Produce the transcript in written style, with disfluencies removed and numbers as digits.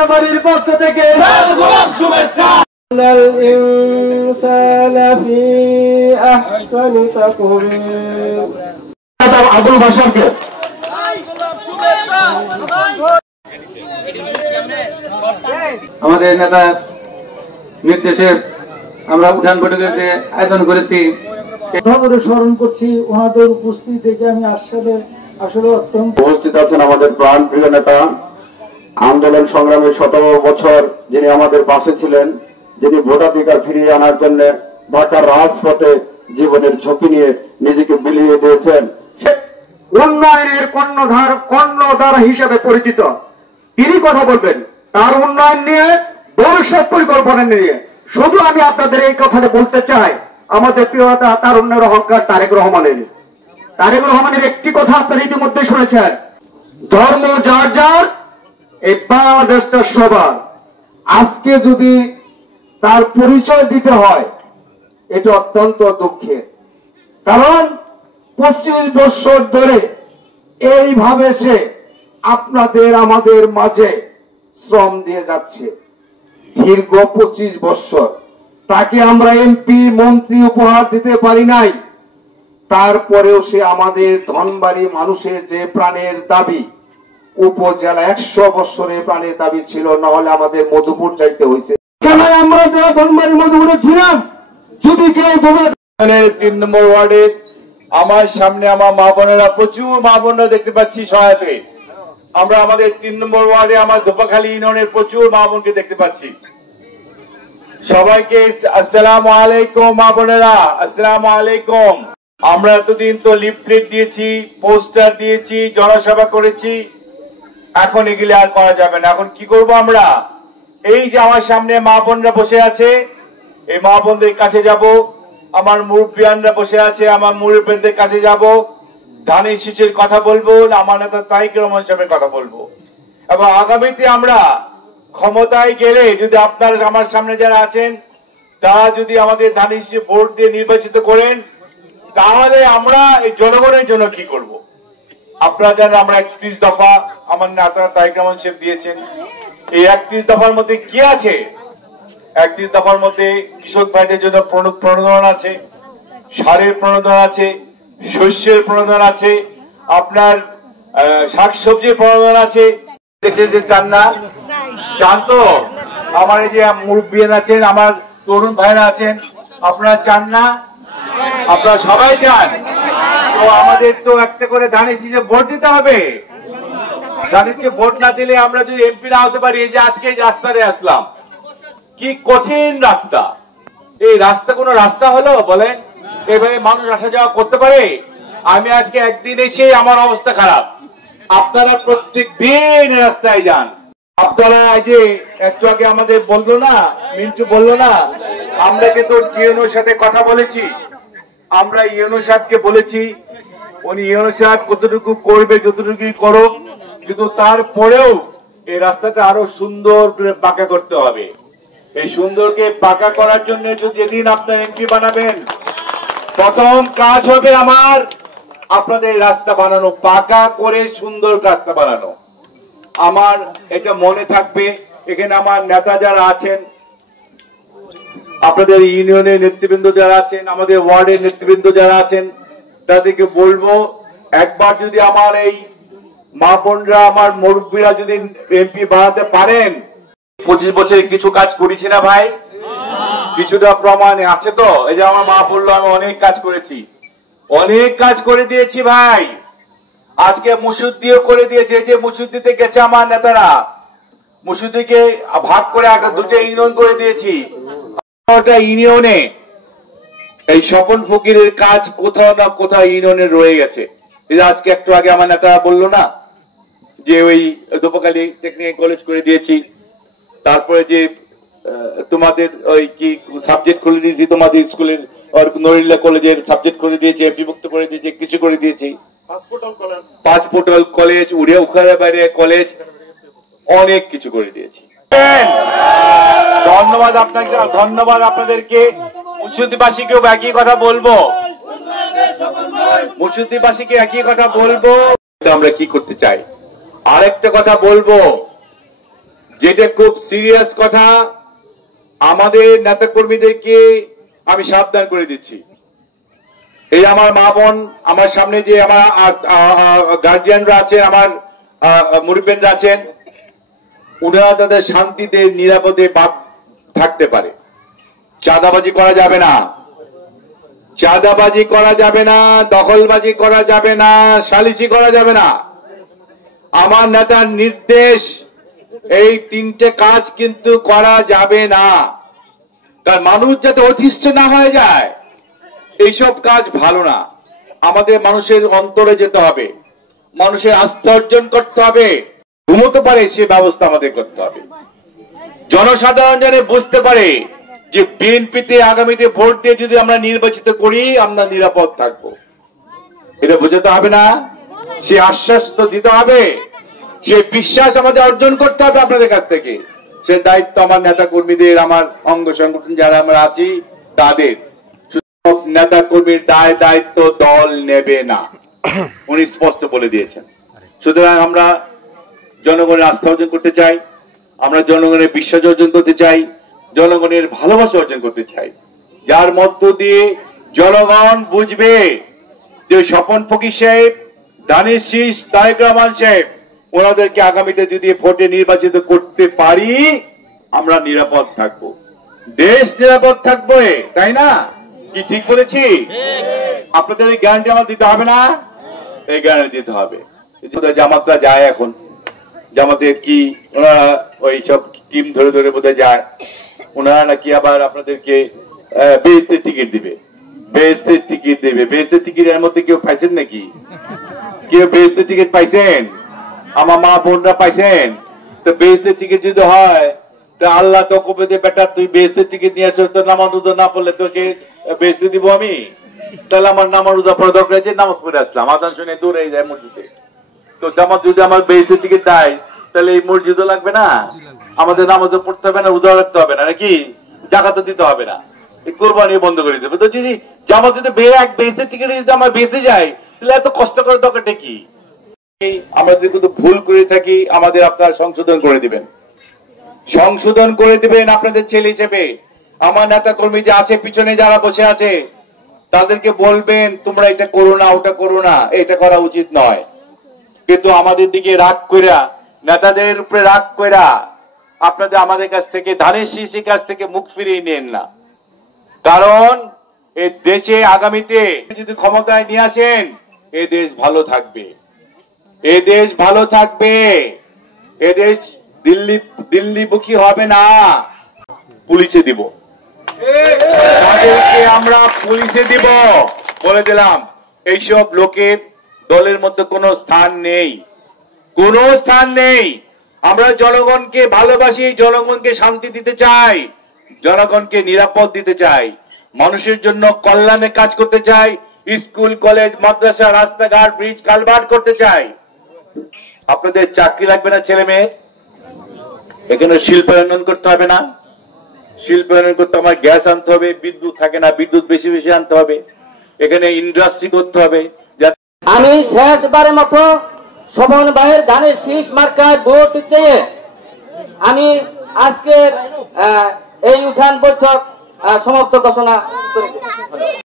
মিঠাবাড়ির পক্ষ থেকে শুভেচ্ছা। আবুল বাশারকে আমাদের নেতা নির্দেশে আমরা উঠান বৈঠকের যে আয়োজন করেছি স্মরণ করছি। ওনাদের উপস্থিতি থেকে আমি আসলে অত্যন্ত উপস্থিত আছেন আমাদের প্রাণ প্রিয় নেতা, আন্দোলন সংগ্রামের 17 বছর যিনি আমাদের পাশে ছিলেন, যিনি ভোটাধিকার ফিরিয়ে আনার জন্য ঢাকার রাজপথে জীবনের ঝুঁকি নিয়ে নিজেকে বিলিয়ে দিয়েছেন, উন্নয়নের কর্ণধার হিসেবে পরিচিত তিনি কথা বলবেন তার উন্নয়ন নিয়ে, ভবিষ্যৎ পরিকল্পনা নিয়ে। শুধু আমি আপনাদের এই কথাটা বলতে চাই, আমাদের প্রিয়তা তারুণ্যের অহংকার তারেক রহমানের একটি কথা আপনারা ইতিমধ্যে শুনেছেন, ধর্ম যার যার, এই বাংলাদেশটা সবার। আজকে যদি তার পরিচয় দিতে হয় এটা অত্যন্ত দুঃখের, কারণ 25 বছর ধরে এইভাবে সে আপনাদের আমাদের মাঝে শ্রম দিয়ে যাচ্ছে। দীর্ঘ 25 বছর তাকে আমরা এমপি মন্ত্রী উপহার দিতে পারি নাই, তারপরেও সে আমাদের ধনবাড়ি মানুষের যে প্রাণের দাবি, উপজেলা 100 বছরের প্রাণের দাবি ছিল, না হলে আমাদের মধুপুর চাইতে হয়েছে। কেন আমরা যারা ধনবাড়ি মধুপুরে ছিলাম, যদি কেউ 3 নম্বর ওয়ার্ডে আমার সামনে আমার মা বোনেরা, প্রচুর মা বোনরা দেখতে পাচ্ছি সহায়তে। আমরা আমাদের 3 নম্বর ওয়ার্ডে আমার ধোপাখালী ইউনিয়নের প্রচুর মা বোনকে দেখতে পাচ্ছি। সবাইকে আসসালামু আলাইকুম মা বোনেরা, আসসালামু আলাইকুম। আমরা এতদিন তো লিফলেট দিয়েছি, পোস্টার দিয়েছি, জনসভা করেছি, এখন এগুলি আর করা যাবে না। এখন কি করব আমরা? এই যে আমার সামনে মা বোনরা বসে আছে, এই মা বোনদের কাছে যাব, আমার মুরব্বিয়ানরা বসে আছে, আমার মুরব্বিয়ানদের কাছে যাব, ধানের শীষের কথা বলবো, আমার নেতা তারেক রহমান সাহেবের কথা বলবো। এবং আগামীতে আমরা ক্ষমতায় গেলে যদি আপনারা আমার সামনে যারা আছেন তারা যদি আমাদের ধানের শীষে ভোট দিয়ে নির্বাচিত করেন, তাহলে আমরা এই জনগণের জন্য কি করব। আপনারা জানেন আমরা 31 দফা আমার নেতা তারেক রহমান সাহেব দিয়েছেন। এই 31 দফার মধ্যে কি আছে? 31 দফার মধ্যে কৃষক ভাইদের জন্য প্রণোদনা আছে, সারের প্রণোদনা আছে, শস্যের প্রণোদনা আছে, আপনার শাকসবজির প্রণোদনা আছে। দেখতে যে চান না, চান তো? আমার এই যে মুরব্বিয়ান আছেন, আমার তরুণ ভাইরা আছেন, আপনারা চান না? আপনারা সবাই চান তো? আমাদের তো একটা করে ধানের শীষে ভোট দিতে হবে। ধানের শীষে ভোট না দিলে আমরা যদি এমপি না হতে পারি, এই যে আজকে এই রাস্তায় আসলাম, কি কঠিন রাস্তা। এই রাস্তা কোনো রাস্তা হলো বলেন? এভাবে মানুষ আসা যাওয়া করতে পারে? আমি আজকে একদিন এসে আমার অবস্থা খারাপ। আপনারা প্রত্যেক দিন রাস্তায় যান। আপনারা যে একটু আগে আমাদের বললো না, মিন্টু বললো না, আমরা কিন্তু ইউনোর সাথে কথা বলেছি, আমরা ইউনো সাহেবকে বলেছি, উনি ইউনো সাহেব কতটুকু করবে, যতটুকুই করো, কিন্তু তারপরেও এই রাস্তাটা আরো সুন্দর করে পাকা করতে হবে। এই সুন্দরকে পাকা করার জন্য যদি যেদিন আপনার এমপি বানাবেন, প্রথম কাজ হবে আমার আপনাদের রাস্তা বানানো, পাকা করে সুন্দর রাস্তা বানানো। আমার এটা মনে থাকবে। এখানে আমার নেতা যারা আছেন, আপনাদের ইউনিয়নের নেতৃবৃন্দ যারা আছেন, আমাদের ওয়ার্ডের নেতৃবৃন্দ যারা আছেন, তাদেরকে বলবো একবার যদি আমার এই মা বোনরা, আমার মুরব্বীরা যদি এমপি বানাতে পারেন। 25 বছরে কিছু কাজ করেছি না ভাই? কিছুটা প্রমাণ আছে তো? এই যে আমার মা বললো আমি অনেক কাজ করেছি, অনেক কাজ করে দিয়েছি ভাই। আজকে মুসুদ্দিও করে দিয়েছে, যে মুসুদ্দিতে গেছে আমার নেতারা, মুসুদ্দিকে ভাগ করে 2টা ইউনিয়ন করে দিয়েছি। ইউনিয়নে এই স্বপন ফকিরের কাজ কোথাও না কোথাও ইউনিয়নে রয়ে গেছে। আজকে একটু আগে আমার নেতা বললো না যে ওই ধোপাখালী টেকনিক্যাল কলেজ করে দিয়েছি, তারপরে যে তোমাদের ওই কি সাবজেক্ট খুলে দিয়েছি, তোমাদের স্কুলের নরিল্লা কলেজের সাবজেক্ট করে দিয়েছে, বিভক্ত করে দিয়েছে, কিছু করে দিয়েছি, 5 পোর্টাল কলেজ, উড়িয়া বাইরে কলেজ, অনেক কিছু করে দিয়েছি। ধন্যবাদ আপনাকে, ধন্যবাদ আপনাদেরকে। মুর্শিদাবাসীকেও একই কথা বলবো, মুর্শিদাবাসীকে একই কথা বলবো। আমরা কি করতে চাই? আরেকটা কথা বলবো, যেটা খুব সিরিয়াস কথা, আমাদের নেতা কর্মীদেরকে আমি সাবধান করে দিচ্ছি। এই আমার মা বোন, আমার সামনে যে আমার গার্জিয়ানরা আছেন, আমার মুরব্বীরা আছেন, ওনারা তাদের শান্তিতে নিরাপদে থাকতে পারে। চাঁদাবাজি করা যাবে না, চাঁদাবাজি করা যাবে না, দখলবাজি করা যাবে না, সালিসি করা যাবে না। আমার নেতার নির্দেশ, এই তিনটে কাজ কিন্তু করা যাবে না। কারণ মানুষ যাতে অতিষ্ঠ না হয়ে যায়, এইসব কাজ ভালো না। আমাদের মানুষের অন্তরে যেতে হবে, মানুষের আস্থা অর্জন করতে হবে, ঘুমোতে পারে সে ব্যবস্থা আমাদের করতে হবে। জনসাধারণ যেন বুঝতে পারে যে বিএনপিতে আগামীতে ভোট দিয়ে যদি আমরা নির্বাচিত করি, আমরা নিরাপদ থাকবো। এটা বোঝাতে হবে না, সে আশ্বাস তো দিতে হবে, সে বিশ্বাস আমাদের অর্জন করতে হবে আপনাদের কাছ থেকে। সে দায়িত্ব আমার নেতা কর্মীদের, আমার অঙ্গ সংগঠন যারা আমরা আছি তাদের। নেতা কর্মীর দায়িত্ব দল নেবে না, উনি স্পষ্ট বলে দিয়েছেন। সুতরাং আমরা জনগণের আস্থা অর্জন করতে চাই, আমরা জনগণের বিশ্বাস অর্জন করতে চাই, জনগণের ভালোবাসা অর্জন করতে চাই, যার মধ্য দিয়ে জনগণ বুঝবে যে স্বপন ফকির সাহেব, দানিশ শীষ, তারেক রহমান সাহেব, ওনাদেরকে আগামীতে যদি ভোটে নির্বাচিত করতে পারি, আমরা নিরাপদ থাকবো, দেশ নিরাপদ থাকবো, তাই না? কি ঠিক বলেছি? আপনাদের এই গ্যারান্টি আমার দিতে হবে না? এই গ্যারান্টি দিতে হবে। জামাতরা যায় এখন, জামাতের কি ওনারা ওই সব টিম ধরে ধরে বোধহয় যায়, ওনারা নাকি আবার আপনাদেরকে বেহেশতের টিকিট দিবে, বেহেশতের টিকিট দেবে। বেহেশতের টিকিটের মধ্যে কেউ পাইছেন নাকি? কেউ বেহেশতের টিকিট পাইছেন? আমার মা বোনরা পাইছেন? তো বেহেশতের টিকিট যদি হয়, তো আল্লাহ তো কবে যে বেটা তুই বেহেশতের টিকিট নিয়ে আসো, তো নামাজ রোজা না পড়লে তোকে বেহেশতে দিব আমি? তাহলে আমার নামাজ রোজা পড়া দরকার, যে নামাজ পড়ে আসলাম, আজান শুনে দৌড়ে যায় মসজিদে। তো জামাত যদি আমার বেহেশতের টিকিট দেয়, তাহলে এই মসজিদও লাগবে না, আমাদের নামাজও পড়তে হবে না, রোজা রাখতে হবে না, নাকি জাকাতও দিতে হবে না, এই কোরবানি বন্ধ করে দেবে। তো যদি জামাত যদি বেহেশতের টিকিট যদি আমার বেঁচে যায়, তাহলে এত কষ্ট করার দরকারটা কি? আমরা যদি কিন্তু ভুল করে থাকি, আমাদের আপনারা সংশোধন করে দিবেন, সংশোধন করে দিবেন আপনাদের ছেলে হিসেবে। আমার নেতা কর্মী যে আছে পিছনে যারা বসে আছে, তাদেরকে বলবেন তোমরা এটা করো না, ওটা করো না, এটা করা উচিত নয়। কিন্তু আমাদের দিকে রাগ কইরা, নেতাদের উপরে রাগ কইরা আপনাদের আমাদের কাছ থেকে, ধানের শীষের কাছ থেকে মুখ ফিরিয়ে নেন না। কারণ এই দেশে আগামীতে যদি ক্ষমতায় নিয়ে আসেন, এই দেশ ভালো থাকবে, এ দেশ ভালো থাকবে, এ দেশ দিল্লিমুখী হবে না। পুলিশে দিব, তাদেরকে আমরা পুলিশে দিব, বলে দিলাম। এইসব লোকের দলের মধ্যে কোনো স্থান নেই, কোনো স্থান নেই। আমরা জনগণকে ভালোবাসি, জনগণকে শান্তি দিতে চাই, জনগণকে নিরাপদ দিতে চাই, মানুষের জন্য কল্যাণে কাজ করতে চাই, স্কুল কলেজ মাদ্রাসা রাস্তাঘাট ব্রিজ কালভার্ট করতে চাই। আপনাদের চাকরি লাগবে না ছেলে মেয়ে, এখানে শিল্পায়ন করতে হবে না, শিল্পায়ন করতে আমার গ্যাস আনতে হবে, বিদ্যুৎ থাকে না, বিদ্যুৎ বেশি বেশি আনতে হবে, এখানে ইন্ডাস্ট্রি করতে হবে। আমি শেষবারের মতো শোভন ভাইয়ের ধানের শীষ মার্কায় ভোট চেয়ে আমি আজকের এই উঠান বৈঠক সমাপ্ত ঘোষণা করি।